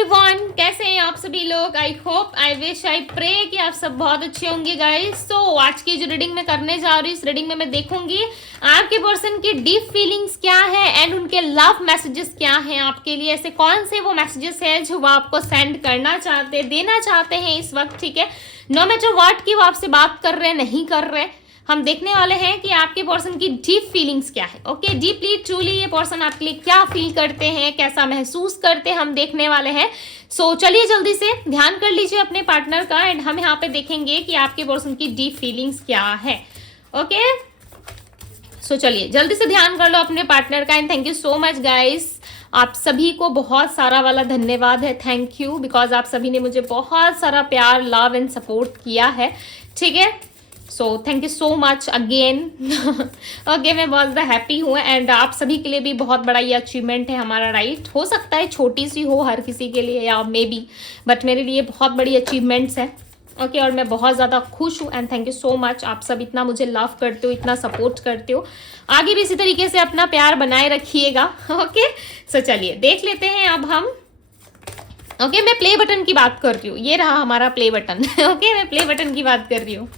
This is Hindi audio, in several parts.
एवरीवन, कैसे हैं आप सभी लोग। I hope, I wish, I pray कि आप सब बहुत अच्छे होंगे गाइस। तो आज की जो रीडिंग मैं करने जा रही हूँ, इस रीडिंग में मैं देखूंगी आपके पर्सन की डीप फीलिंग्स क्या है एंड उनके लव मैसेजेस क्या हैं आपके लिए। ऐसे कौन से वो मैसेजेस हैं जो वो आपको सेंड करना चाहते, देना चाहते हैं इस वक्त, ठीक है। नो मैटर व्हाट की वो आपसे बात कर रहे हैं, नहीं कर रहे, हम देखने वाले हैं कि आपके पर्सन की डीप फीलिंग्स क्या है। ओके, डीपली ट्रूली ये पर्सन आपके लिए क्या फील करते हैं, कैसा महसूस करते हैं, हम देखने वाले हैं। सो चलिए जल्दी से ध्यान कर लीजिए अपने पार्टनर का एंड हम यहाँ पे देखेंगे कि आपके पर्सन की डीप फीलिंग्स क्या है। ओके, सो चलिए जल्दी से ध्यान कर लो अपने पार्टनर का and thank you so much guys. आप सभी को बहुत सारा वाला धन्यवाद है, थैंक यू, बिकॉज आप सभी ने मुझे बहुत सारा प्यार, लव एंड सपोर्ट किया है, ठीक है। So thank you so much again. Okay, मैं बहुत ज़्यादा हैप्पी हूँ एंड आप सभी के लिए भी बहुत बड़ा ये अचीवमेंट है हमारा, राइट। हो सकता है छोटी सी हो हर किसी के लिए या मे बी, बट मेरे लिए बहुत बड़ी अचीवमेंट्स है। ओके, और मैं बहुत ज़्यादा खुश हूँ and thank you so much. आप सब इतना मुझे लव करते हो, इतना सपोर्ट करते हो, आगे भी इसी तरीके से अपना प्यार बनाए रखिएगा। ओके, सो चलिए देख लेते हैं अब हम। ओके, मैं प्ले बटन की बात कर रही हूँ, ये रहा हमारा प्ले बटन। ओके, मैं प्ले बटन की बात कर रही हूँ।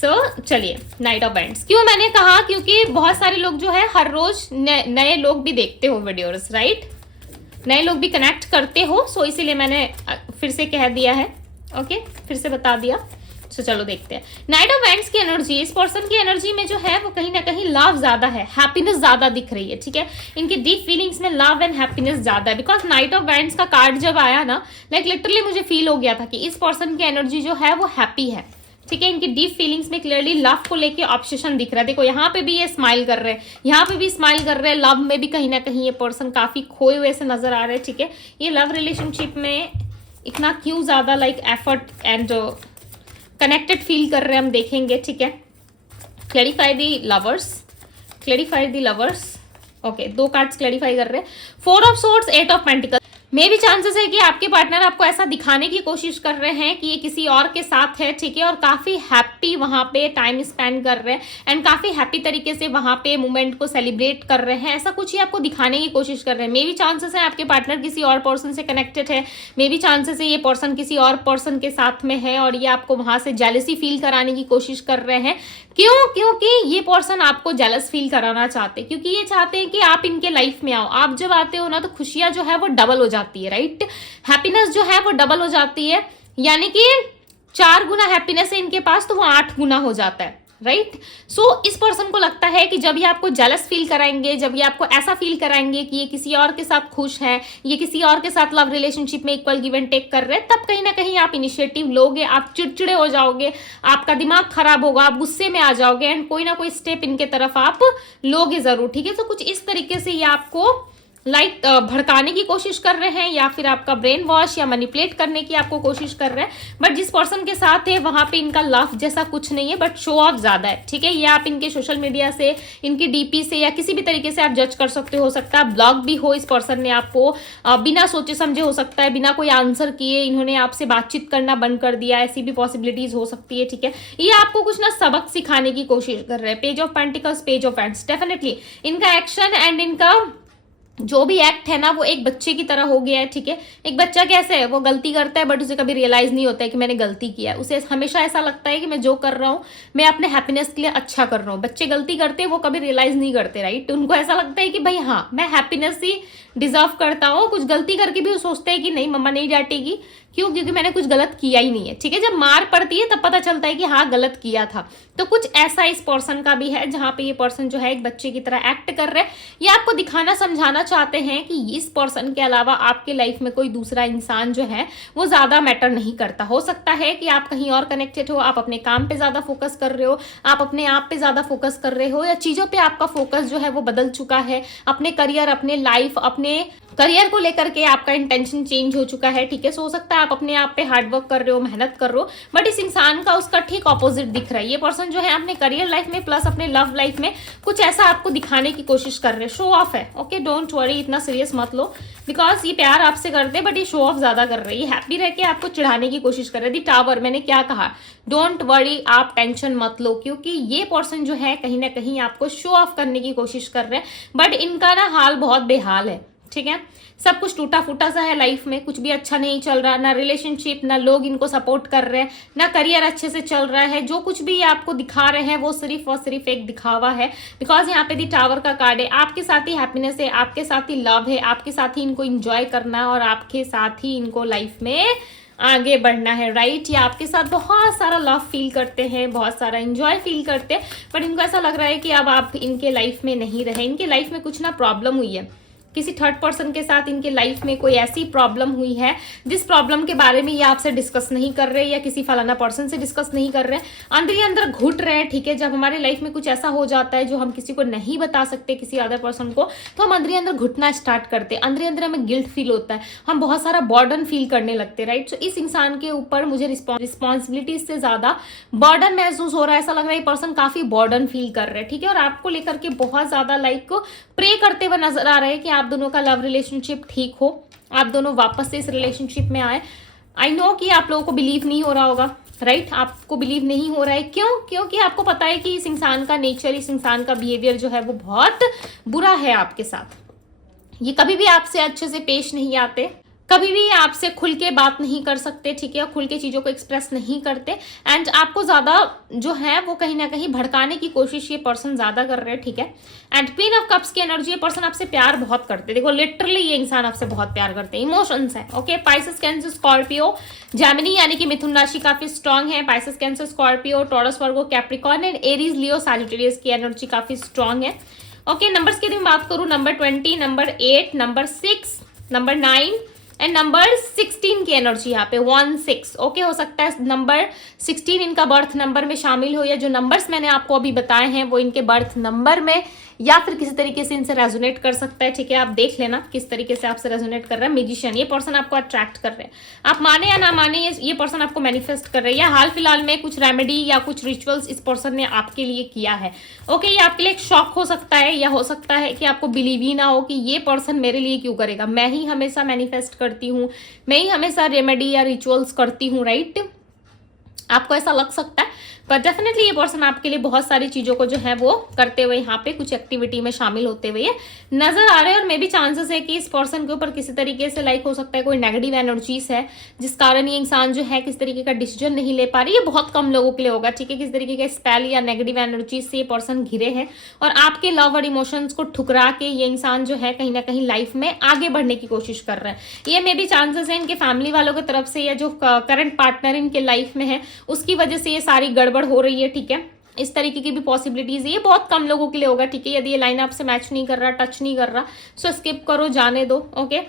चलिए, नाइट ऑफ एंड्स क्यों मैंने कहा, क्योंकि बहुत सारे लोग जो है हर रोज नए लोग भी देखते हो वीडियोस, राइट, नए लोग भी कनेक्ट करते हो, सो इसीलिए मैंने फिर से कह दिया है। ओके, फिर से बता दिया। चलो देखते हैं नाइट ऑफ एंड्स की एनर्जी। इस पर्सन की एनर्जी में जो है वो कहीं ना कहीं लव ज्यादा है, हैप्पीनेस ज्यादा दिख रही है, ठीक है। इनकी डीप फीलिंग्स में लव एंड हैप्पीनेस ज्यादा है, बिकॉज नाइट ऑफ एंड्स का कार्ड जब आया ना, लाइक लिटरली मुझे फील हो गया था कि इस पर्सन की एनर्जी जो है वो हैप्पी है, ठीक है। इनकी डीप फीलिंग्स में क्लियरली लव को लेके ऑब्सेशन दिख रहा है। देखो यहाँ पे भी ये स्माइल कर रहे हैं, यहाँ पे भी स्माइल कर रहे हैं, लव में भी कहीं ना कहीं ये पर्सन काफी खोए हुए से नजर आ रहे हैं, ठीक है। ये लव रिलेशनशिप में इतना क्यों ज्यादा like effort and connected feel कर रहे हैं, हम देखेंगे, ठीक है। क्लैरिफाई दी लवर्स, क्लैरिफाई दी लवर्स। ओके, दो कार्ड्स क्लैरिफाई कर रहे हैं। 4 ऑफ सोर्ड्स, 8 ऑफ पेंटिकल। मे भी चांसेस है कि आपके पार्टनर आपको ऐसा दिखाने की कोशिश कर रहे हैं कि ये किसी और के साथ है, ठीक है, और काफी हैप्पी वहां पे टाइम स्पेंड कर रहे हैं एंड काफी हैप्पी तरीके से वहां पे मोमेंट को सेलिब्रेट कर रहे हैं, ऐसा कुछ ही आपको दिखाने की कोशिश कर रहे हैं। मे भी चांसेस है आपके पार्टनर किसी और पर्सन से कनेक्टेड है, मे भी चांसेस है ये पर्सन किसी और पर्सन के साथ में है और ये आपको वहां से जेलसी फील कराने की कोशिश कर रहे हैं। क्यों? क्योंकि ये पर्सन आपको जेलस फील कराना चाहते हैं, क्योंकि ये चाहते हैं कि आप इनके लाइफ में आओ। आप जब आते हो ना तो खुशियां जो है वो डबल हो जाती है, राइट, हैप्पीनेस जो है वो डबल हो जाती है, यानी कि 4 गुना हैप्पीनेस है इनके पास तो वो 8 गुना हो जाता है, राइट। सो इस पर्सन को लगता है कि जब ये आपको जेलस फील कराएंगे, जब ये आपको ऐसा फील कराएंगे कि ये किसी और के साथ खुश है, ये किसी और के साथ लव रिलेशनशिप में इक्वल गिव एंड टेक कर रहे हैं, तब कहीं ना कहीं आप इनिशिएटिव लोगे, आप चिड़चिड़े हो जाओगे, आपका दिमाग खराब होगा, आप गुस्से में आ जाओगे एंड कोई ना कोई स्टेप इनके तरफ आप लोगे जरूर, ठीक है। तो कुछ इस तरीके से ये आपको लाइक भड़काने की कोशिश कर रहे हैं या फिर आपका ब्रेन वॉश या मैनिपुलेट करने की आपको कोशिश कर रहे हैं। बट जिस पर्सन के साथ है वहां पे इनका लव जैसा कुछ नहीं है, बट शो ऑफ ज्यादा है, ठीक है। ये आप इनके सोशल मीडिया से, इनकी डीपी से या किसी भी तरीके से आप जज कर सकते हो सकता है ब्लॉग भी हो, इस पर्सन ने आपको बिना सोचे समझे, हो सकता है बिना कोई आंसर किए इन्होंने आपसे बातचीत करना बंद कर दिया, ऐसी भी पॉसिबिलिटीज हो सकती है, ठीक है। ये आपको कुछ ना सबक सिखाने की कोशिश कर रहे हैं। Page of pentacles, page of ends, definitely इनका एक्शन एंड इनका जो भी एक्ट है ना वो एक बच्चे की तरह हो गया है, ठीक है। एक बच्चा कैसे है, वो गलती करता है बट उसे कभी रियलाइज नहीं होता है कि मैंने गलती किया है, उसे हमेशा ऐसा लगता है कि मैं जो कर रहा हूँ मैं अपने हैप्पीनेस के लिए अच्छा कर रहा हूँ। बच्चे गलती करते हैं वो कभी रियलाइज नहीं करते, राइट। उनको ऐसा लगता है कि भाई हाँ मैं हैप्पीनेस ही डिजर्व करता हूँ, कुछ गलती करके भी वो सोचते हैं कि नहीं मम्मा नहीं डांटेगी, क्यों, क्योंकि मैंने कुछ गलत किया ही नहीं है, ठीक है। जब मार पड़ती है तब पता चलता है कि हाँ गलत किया था। तो कुछ ऐसा इस पर्सन का भी है जहां पे ये पर्सन जो है एक बच्चे की तरह एक्ट कर रहे हैं। ये आपको दिखाना समझाना चाहते हैं कि इस पर्सन के अलावा आपके लाइफ में कोई दूसरा इंसान जो है वो ज्यादा मैटर नहीं करता। हो सकता है कि आप कहीं और कनेक्टेड हो, आप अपने काम पे ज्यादा फोकस कर रहे हो, आप अपने आप पे ज्यादा फोकस कर रहे हो, या चीजों पे आपका फोकस जो है वो बदल चुका है, अपने करियर, अपने लाइफ, अपने करियर को लेकर के आपका इंटेंशन चेंज हो चुका है, ठीक है। सो हो सकता है आप अपने आप पे हार्डवर्क कर रहे हो, मेहनत कर रहे हो, बट इस इंसान का उसका ठीक ऑपोजिट दिख रहा है। ये पर्सन जो है अपने करियर लाइफ में प्लस अपने लव लाइफ में कुछ ऐसा आपको दिखाने की कोशिश कर रहे हैं, शो ऑफ है। ओके, डोंट वरी, इतना सीरियस मत लो, बिकॉज ये प्यार आपसे करते हैं बट ये शो ऑफ ज्यादा कर रहे हैं, ये हैप्पी रह के आपको चिढ़ाने की कोशिश कर रहे हैं। दी टावर, मैंने क्या कहा, डोंट वरी, आप टेंशन मत लो, क्योंकि ये पर्सन जो है कहीं ना कहीं आपको शो ऑफ करने की कोशिश कर रहे हैं, बट इनका ना हाल बहुत बेहाल है, ठीक है। सब कुछ टूटा फूटा सा है लाइफ में, कुछ भी अच्छा नहीं चल रहा, ना रिलेशनशिप, ना लोग इनको सपोर्ट कर रहे हैं, ना करियर अच्छे से चल रहा है। जो कुछ भी ये आपको दिखा रहे हैं वो सिर्फ और सिर्फ एक दिखावा है। बिकॉज यहाँ पे दी टावर का कार्ड है, आपके साथ ही हैप्पीनेस है, आपके साथ ही लव है, आपके साथ ही इनको इंजॉय करना है और आपके साथ ही इनको लाइफ में आगे बढ़ना है, राइट। ये आपके साथ बहुत सारा लव फील करते हैं, बहुत सारा एंजॉय फील करते हैं, पर इनको ऐसा लग रहा है कि अब आप इनके लाइफ में नहीं रहे। इनके लाइफ में कुछ ना प्रॉब्लम हुई है, किसी थर्ड पर्सन के साथ इनके लाइफ में कोई ऐसी प्रॉब्लम हुई है जिस प्रॉब्लम के बारे में ये आपसे डिस्कस नहीं कर रहे या किसी फलाना पर्सन से डिस्कस नहीं कर रहे, अंदर ही अंदर घुट रहे हैं, ठीक है। जब हमारे लाइफ में कुछ ऐसा हो जाता है जो हम किसी को नहीं बता सकते, किसी अदर पर्सन को, तो हम अंदर ही अंदर घुटना स्टार्ट करते हैं, अंदर ही अंदर हमें गिल्ट फील होता है, हम बहुत सारा बर्डन फील करने लगते हैं, राइट। सो इस इंसान के ऊपर मुझे रिस्पॉन्सिबिलिटी से ज्यादा बर्डन महसूस हो रहा है। ऐसा लग रहा है ये पर्सन काफी बर्डन फील कर रहे हैं, ठीक है। और आपको लेकर के बहुत ज्यादा लाइक प्रे करते हुए नजर आ रहे हैं कि आप दोनों का लव रिलेशनशिप ठीक हो, आप दोनों वापस से इस रिलेशनशिप में आए। आई नो कि आप लोगों को बिलीव नहीं हो रहा होगा, राइट। आपको बिलीव नहीं हो रहा है, क्यों? क्योंकि आपको पता है कि इस इंसान का नेचर, इस इंसान का बिहेवियर जो है वो बहुत बुरा है आपके साथ। ये कभी भी आपसे अच्छे से पेश नहीं आते, कभी भी आपसे खुल के बात नहीं कर सकते, ठीक है, खुल के चीजों को एक्सप्रेस नहीं करते, एंड आपको ज्यादा जो है वो कहीं ना कहीं भड़काने की कोशिश ये पर्सन ज्यादा कर रहे हैं, ठीक है। एंड क्वीन ऑफ कप्स की एनर्जी, ये पर्सन आपसे प्यार बहुत करते हैं, देखो लिटरली ये इंसान आपसे बहुत प्यार करते हैं, इमोशंस है, okay. Pisces, cancer, Scorpio, Gemini यानी कि मिथुन राशि काफी स्ट्रांग है। Pisces, cancer, Scorpio, taurus, Virgo, Capricorn and Aries, Leo, Sagittarius की एनर्जी काफी स्ट्रांग है, ओके। नंबर्स की बात करूं, number 20, number 8, number 6, number 9 and number 16 की एनर्जी यहाँ पे 1, 6, ओके। हो सकता है नंबर 16 इनका बर्थ नंबर में शामिल हो, या जो नंबर्स मैंने आपको अभी बताए हैं वो इनके बर्थ नंबर में या फिर किसी तरीके से इनसे रेजोनेट कर सकता है, ठीक है। आप देख लेना किस तरीके से आपसे रेजोनेट कर रहा है। म्यूजिशियन, ये पर्सन आपको अट्रैक्ट कर रहे हैं, आप माने या ना माने ये पर्सन आपको मैनिफेस्ट कर रहे हैं, या हाल फिलहाल में कुछ रेमेडी या कुछ रिचुअल्स इस पर्सन ने आपके लिए किया है, ओके। ये आपके लिए एक शॉक हो सकता है, या हो सकता है कि आपको बिलीव ही ना हो कि ये पर्सन मेरे लिए क्यों करेगा, मैं ही हमेशा मैनिफेस्ट करती हूँ, मैं ही हमेशा रेमेडी या रिचुअल्स करती हूँ, राइट। आपको ऐसा लग सकता है, पर डेफिनेटली ये पर्सन आपके लिए बहुत सारी चीजों को जो है वो करते हुए यहाँ पे कुछ एक्टिविटी में शामिल होते हुए नजर आ रहे हैं। और मे भी चांसेस है कि इस पर्सन के ऊपर किसी तरीके से लाइक हो सकता है कोई नेगेटिव एनर्जीज है जिस कारण ये इंसान जो है किस तरीके का डिसीजन नहीं ले पा रही। ये बहुत कम लोगों के लिए होगा, ठीक है। किस तरीके का स्पेल या नेगेटिव एनर्जीज से ये पर्सन घिरे हैं और आपके लव और इमोशंस को ठुकरा के ये इंसान जो है कहीं ना कहीं लाइफ में आगे बढ़ने की कोशिश कर रहा है। ये मे भी चांसेस है इनके फैमिली वालों की तरफ से या जो करंट पार्टनर इनके लाइफ में है उसकी वजह से ये सारी गड़बड़ हो रही है, ठीक है। इस तरीके की भी पॉसिबिलिटीज, ये बहुत कम लोगों के लिए होगा, ठीक है। यदि ये लाइन आपसे मैच नहीं कर रहा, टच नहीं कर रहा, सो स्किप करो, जाने दो, ओके।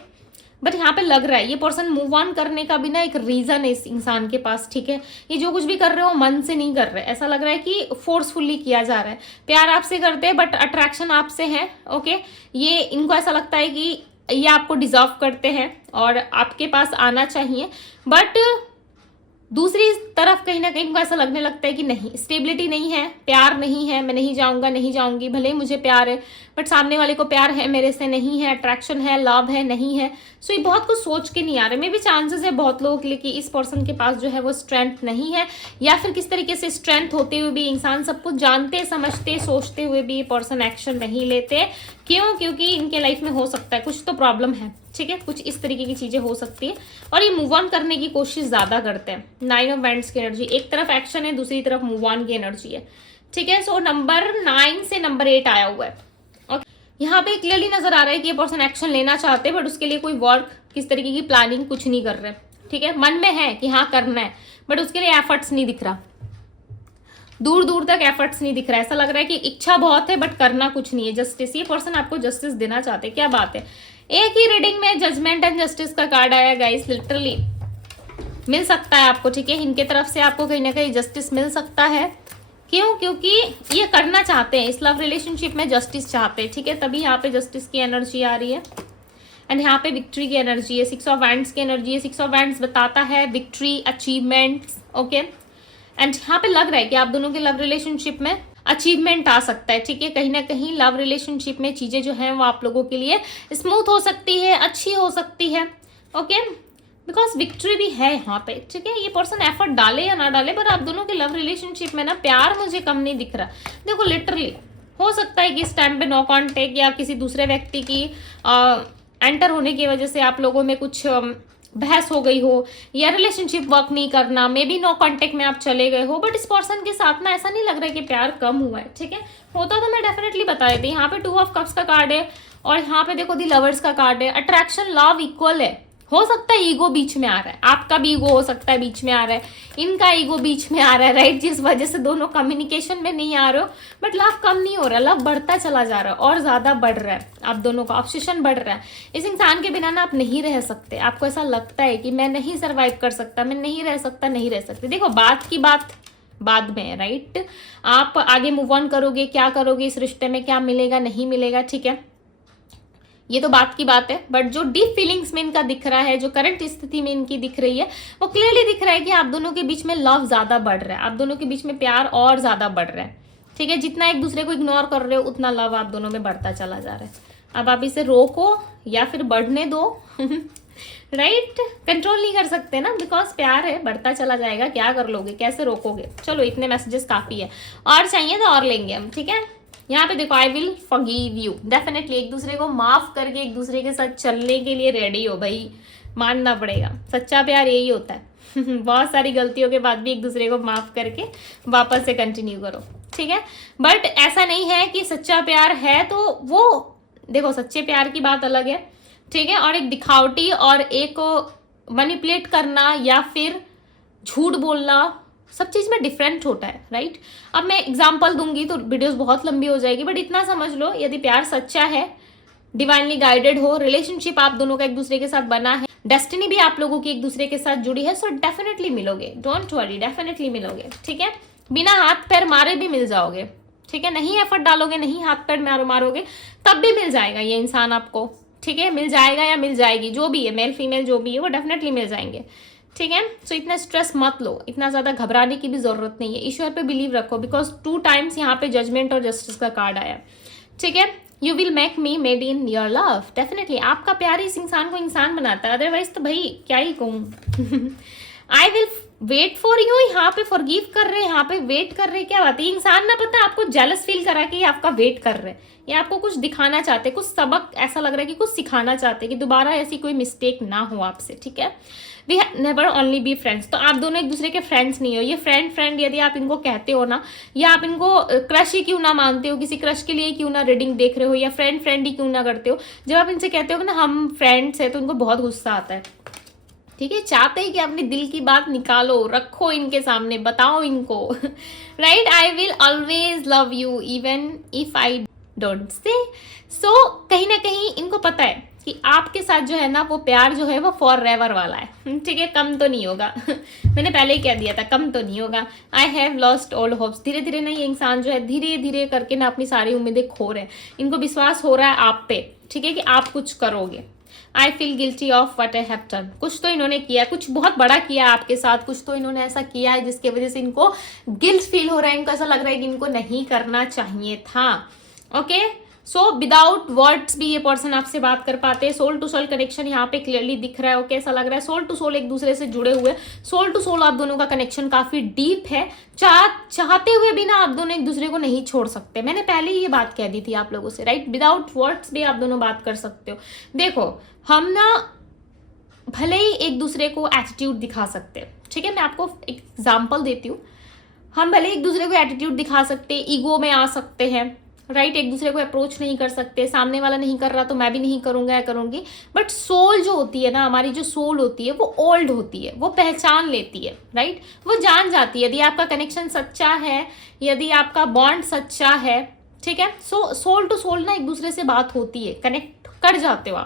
बट यहाँ पे लग रहा है ये पर्सन मूव ऑन करने का भी ना एक रीजन है इस इंसान के पास, ठीक है। ये जो कुछ भी कर रहे हो मन से नहीं कर रहे, ऐसा लग रहा है कि फोर्सफुली किया जा रहा है। प्यार आपसे करते हैं बट अट्रैक्शन आपसे है, ओके। ये इनको ऐसा लगता है कि ये आपको डिजर्व करते हैं और आपके पास आना चाहिए, बट दूसरी तरफ कहीं ना कहीं इनको ऐसा लगने लगता है कि नहीं, स्टेबिलिटी नहीं है, प्यार नहीं है, मैं नहीं जाऊंगा, नहीं जाऊंगी, भले ही मुझे प्यार है बट सामने वाले को प्यार है मेरे से नहीं है, अट्रैक्शन है, लव है, नहीं है। सो ये बहुत कुछ सोच के नहीं आ रहे। मे भी चांसेस है बहुत लोगों के लिए कि इस पर्सन के पास जो है वो स्ट्रेंथ नहीं है, या फिर किस तरीके से स्ट्रेंथ होते हुए भी इंसान सब कुछ जानते समझते सोचते हुए भी ये पर्सन एक्शन नहीं लेते। क्यों? क्योंकि इनके लाइफ में हो सकता है कुछ तो प्रॉब्लम है, ठीक है, कुछ इस तरीके की चीजें हो सकती है और ये मूव ऑन करने की कोशिश ज्यादा करते हैं। 9 ऑफ वैंड्स की एनर्जी, एक तरफ एक्शन है, दूसरी तरफ मूव ऑन की एनर्जी है, ठीक है। सो नंबर 9 से नंबर 8 आया हुआ है और यहाँ पे क्लियरली नजर आ रहा है कि ये पर्सन एक्शन लेना चाहते हैं बट उसके लिए कोई वर्क, किस तरीके की प्लानिंग कुछ नहीं कर रहे, ठीक है। मन में है कि हाँ करना है बट उसके लिए एफर्ट्स नहीं दिख रहा, दूर दूर तक एफर्ट्स नहीं दिख रहा है। ऐसा लग रहा है कि इच्छा बहुत है बट करना कुछ नहीं है। जस्टिस, ये पर्सन आपको जस्टिस देना चाहते हैं, क्या बात है। एक ही रीडिंग में जजमेंट एंड जस्टिस का कार्ड आया गाइस, लिटरली मिल सकता है आपको, ठीक है। इनके तरफ से आपको कहीं ना कहीं जस्टिस मिल सकता है। क्यों? क्योंकि ये करना चाहते हैं, इस लव रिलेशनशिप में जस्टिस चाहते हैं, ठीक है, तभी यहाँ पे जस्टिस की एनर्जी आ रही है एंड यहाँ पे विक्ट्री की एनर्जी है, 6 ऑफ वैंड्स की एनर्जी है। 6 ऑफ वैंड्स बताता है विक्ट्री, अचीवमेंट्स, ओके। एंड यहाँ पे लग रहा है कि आप दोनों के लव रिलेशनशिप में अचीवमेंट आ सकता है, ठीक है। कहीं ना कहीं लव रिलेशनशिप में चीजें जो है वो आप लोगों के लिए स्मूथ हो सकती है, अच्छी हो सकती है, ओके, बिकॉज विक्ट्री भी है यहाँ पे, ठीक है। ये पर्सन एफर्ट डाले या ना डाले पर आप दोनों के लव रिलेशनशिप में ना प्यार मुझे कम नहीं दिख रहा। देखो लिटरली हो सकता है कि इस टाइम पे नो कॉन्टेक्ट या किसी दूसरे व्यक्ति की एंटर होने की वजह से आप लोगों में कुछ बहस हो गई हो, या रिलेशनशिप वर्क नहीं करना, मे बी नो कांटेक्ट में आप चले गए हो, बट इस पर्सन के साथ ना ऐसा नहीं लग रहा है कि प्यार कम हुआ है, ठीक है। होता तो मैं डेफिनेटली बता देती। यहाँ पे 2 ऑफ कप्स का कार्ड है और यहाँ पे देखो दी लवर्स का कार्ड है। अट्रैक्शन लव इक्वल है। हो सकता है ईगो बीच में आ रहा है, आपका भी ईगो हो सकता है बीच में आ रहा है, इनका ईगो बीच में आ रहा है, राइट, जिस वजह से दोनों कम्युनिकेशन में नहीं आ रहे हो। बट लव कम नहीं हो रहा, लव बढ़ता चला जा रहा है और ज्यादा बढ़ रहा है, आप दोनों का ऑब्सेशन बढ़ रहा है। इस इंसान के बिना ना आप नहीं रह सकते, आपको ऐसा लगता है कि मैं नहीं सर्वाइव कर सकता, मैं नहीं रह सकता, नहीं रह सकते। देखो बात की बात बाद में है, राइट, आप आगे मूव ऑन करोगे, क्या करोगे इस रिश्ते में, क्या मिलेगा नहीं मिलेगा, ठीक है, ये तो बात की बात है। बट जो डीप फीलिंग्स में इनका दिख रहा है, जो करंट स्थिति में इनकी दिख रही है, वो क्लियरली दिख रहा है कि आप दोनों के बीच में लव ज्यादा बढ़ रहा है, आप दोनों के बीच में प्यार और ज्यादा बढ़ रहा है, ठीक है। जितना एक दूसरे को इग्नोर कर रहे हो उतना लव आप दोनों में बढ़ता चला जा रहा है। अब आप इसे रोको या फिर बढ़ने दो राइट, कंट्रोल नहीं कर सकते ना, बिकॉज प्यार है, बढ़ता चला जाएगा, क्या कर लोगे, कैसे रोकोगे। चलो इतने मैसेजेस काफी है, और चाहिए तो और लेंगे हम, ठीक है। यहाँ पे देखो, I will forgive you, definitely एक दूसरे को माफ करके एक दूसरे के साथ चलने के लिए रेडी हो भाई, मानना पड़ेगा, सच्चा प्यार यही होता है बहुत सारी गलतियों के बाद भी एक दूसरे को माफ करके वापस से कंटिन्यू करो, ठीक है। बट ऐसा नहीं है कि सच्चा प्यार है तो वो, देखो सच्चे प्यार की बात अलग है, ठीक है, और एक दिखावटी और एक मैनिपुलेट करना या फिर झूठ बोलना, सब चीज में डिफरेंट होता है, राइट। अब मैं एग्जांपल दूंगी तो वीडियोस बहुत लंबी हो जाएगी, बट इतना समझ लो, यदि प्यार सच्चा है, डिवाइनली गाइडेड हो, रिलेशनशिप आप दोनों का एक दूसरे के साथ बना है, डेस्टिनी भी आप लोगों की एक दूसरे के साथ जुड़ी है, सो डेफिनेटली मिलोगे, डोंट वरी, डेफिनेटली मिलोगे, ठीक है। बिना हाथ पैर मारे भी मिल जाओगे, ठीक है, नहीं एफर्ट डालोगे, नहीं हाथ पैर मारोगे, तब भी मिल जाएगा ये इंसान आपको, ठीक है, मिल जाएगा या मिल जाएगी, जो भी है, मेल फीमेल जो भी है, वो डेफिनेटली मिल जाएंगे, ठीक है। सो इतना स्ट्रेस मत लो, इतना ज्यादा घबराने की भी जरूरत नहीं है, ईश्वर पे बिलीव रखो, बिकॉज 2 टाइम्स यहाँ पे जजमेंट और जस्टिस का कार्ड आया, ठीक है। You will make me made in your love, definitely आपका प्यार इस इंसान को इंसान बनाता है, अदरवाइज तो भाई क्या ही कहूँ I will wait for you, यहाँ पे फॉरगिव कर रहे हैं, यहाँ पे वेट कर रहे हैं, क्या बात है, इंसान ना पता आपको जेलस फील करा के आपका वेट कर रहे हैं, या आपको कुछ दिखाना चाहते, कुछ सबक ऐसा लग रहा है कि कुछ सिखाना चाहते कि दोबारा ऐसी कोई मिस्टेक ना हो आपसे, ठीक है। We never only be friends, तो आप दोनों एक दूसरे के फ्रेंड्स नहीं हो, ये फ्रेंड यदि आप इनको कहते हो ना, या आप इनको क्रश ही क्यों ना मानते हो, किसी क्रश के लिए क्यों ना रीडिंग देख रहे हो, या फ्रेंड ही क्यों ना करते हो, जब आप इनसे कहते हो ना हम फ्रेंड्स है, तो उनको बहुत गुस्सा आता है, ठीक है, चाहते हैं कि अपने दिल की बात निकालो, रखो इनके सामने, बताओ इनको right, I will always love you even if I don't say. So कहीं ना कहीं इनको पता है कि आपके साथ जो है ना वो प्यार जो है वो फॉर एवर वाला है, ठीक है, कम तो नहीं होगा मैंने पहले ही कह दिया था, कम तो नहीं होगा। I have lost all hopes, धीरे धीरे ना ये इंसान जो है धीरे धीरे करके ना अपनी सारी उम्मीदें खो रहे हैं, इनको विश्वास हो रहा है आप पे, ठीक है, कि आप कुछ करोगे। I feel guilty of what I have done, कुछ तो इन्होंने किया, कुछ बहुत बड़ा किया आपके साथ, कुछ तो इन्होंने ऐसा किया है जिसकी वजह से इनको गिल्ट फील हो रहा है, इनको ऐसा लग रहा है कि इनको नहीं करना चाहिए था, ओके। सो विदाउट वर्ड्स भी ये पर्सन आपसे बात कर पाते हैं, सोल टू सोल कनेक्शन यहाँ पे क्लियरली दिख रहा है, ओके, ऐसा लग रहा है सोल टू सोल एक दूसरे से जुड़े हुए, सोल टू सोल आप दोनों का कनेक्शन काफी डीप है, चाहते हुए भी ना आप दोनों एक दूसरे को नहीं छोड़ सकते, मैंने पहले ही ये बात कह दी थी आप लोगों से, राइट, विदाउट वर्ड्स भी आप दोनों बात कर सकते हो। देखो हम ना भले ही एक दूसरे को एटीट्यूड दिखा सकते हैं, ठीक है, मैं आपको एग्जाम्पल देती हूँ, हम भले एक दूसरे को एटीट्यूड दिखा सकते हैं, ईगो में आ सकते हैं, राइट, एक दूसरे को अप्रोच नहीं कर सकते, सामने वाला नहीं कर रहा तो मैं भी नहीं करूंगा या करूंगी, बट सोल जो होती है ना, हमारी जो सोल होती है वो ओल्ड होती है, वो पहचान लेती है, राइट, वो जान जाती है यदि आपका कनेक्शन सच्चा है, यदि आपका बॉन्ड सच्चा है, ठीक है। सो सोल टू सोल ना एक दूसरे से बात होती है, कनेक्ट कर जाते हो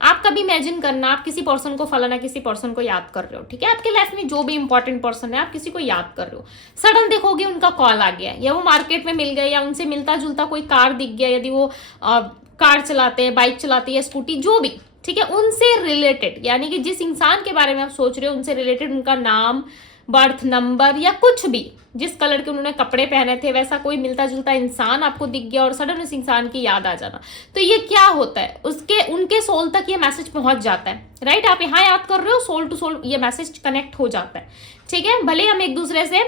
आप कभी इमेजिन करना आप किसी पर्सन को फलाना किसी पर्सन को याद कर रहे हो, ठीक है, आपके लाइफ में जो भी इंपॉर्टेंट पर्सन है आप किसी को याद कर रहे हो, सडन देखोगे उनका कॉल आ गया, या वो मार्केट में मिल गए, या उनसे मिलता जुलता कोई कार दिख गया, यदि वो कार चलाते हैं, बाइक चलाते हैं, स्कूटी जो भी, ठीक है, उनसे रिलेटेड, यानी कि जिस इंसान के बारे में आप सोच रहे हो उनसे रिलेटेड उनका नाम, बर्थ नंबर या कुछ भी, जिस कलर के उन्होंने कपड़े पहने थे वैसा कोई मिलता जुलता इंसान आपको दिख गया और सडन उस इंसान की याद आ जाना, तो ये क्या होता है, उसके उनके सोल तक ये मैसेज पहुंच जाता है, राइट, आप यहाँ याद कर रहे हो, सोल टू सोल ये मैसेज कनेक्ट हो जाता है, ठीक है, भले हम एक दूसरे से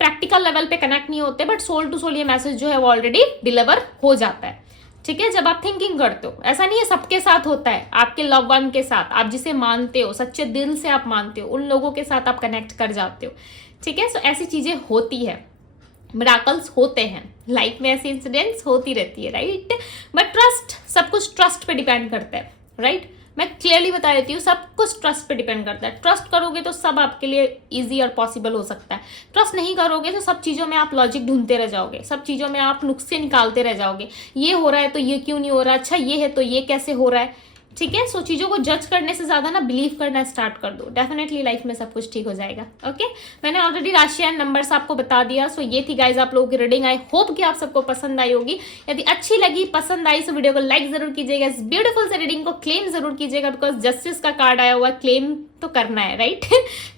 प्रैक्टिकल लेवल पे कनेक्ट नहीं होते, बट सोल टू सोल ये मैसेज जो है वो ऑलरेडी डिलीवर हो जाता है, ठीक है, जब आप थिंकिंग करते हो, ऐसा नहीं है सबके साथ होता है, आपके लव वन के साथ, आप जिसे मानते हो, सच्चे दिल से आप मानते हो, उन लोगों के साथ आप कनेक्ट कर जाते हो। ठीक है, सो ऐसी चीजें होती है, मिराकल्स होते हैं लाइफ में, ऐसी इंसिडेंट्स होती रहती है, राइट। बट ट्रस्ट, सब कुछ ट्रस्ट पे डिपेंड करता है, राइट। मैं क्लियरली बता देती हूँ, सब कुछ ट्रस्ट पे डिपेंड करता है। ट्रस्ट करोगे तो सब आपके लिए इजी और पॉसिबल हो सकता है। ट्रस्ट नहीं करोगे तो सब चीज़ों में आप लॉजिक ढूंढते रह जाओगे, सब चीज़ों में आप नुस्खे निकालते रह जाओगे। ये हो रहा है तो ये क्यों नहीं हो रहा, अच्छा ये है तो ये कैसे हो रहा है। ठीक है, सो चीज़ों को जज करने से ज़्यादा ना बिलीव करना स्टार्ट कर दो, डेफिनेटली लाइफ में सब कुछ ठीक हो जाएगा। ओके, मैंने ऑलरेडी राशि एंड नंबर्स आपको बता दिया। सो ये थी गाइज आप लोगों की रीडिंग। आई होप कि आप सबको पसंद आई होगी। यदि अच्छी लगी, पसंद आई, तो वीडियो को लाइक जरूर कीजिएगा, इस ब्यूटीफुल से रीडिंग को क्लेम जरूर कीजिएगा, बिकॉज जस्टिस का कार्ड आया हुआ, क्लेम तो करना है, राइट।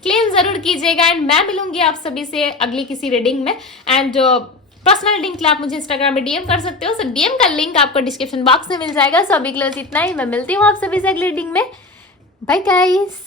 क्लेम जरूर कीजिएगा। एंड मैं मिलूंगी आप सभी से अगली किसी रीडिंग में। एंड पर्सनल लिंक के लिए आप मुझे इंस्टाग्राम में डीएम कर सकते हो। सो डीएम का लिंक आपको डिस्क्रिप्शन बॉक्स में मिल जाएगा। सो अभी के लिए इतना ही, मैं मिलती हूँ आप सभी से अगली रीडिंग में। Bye guys.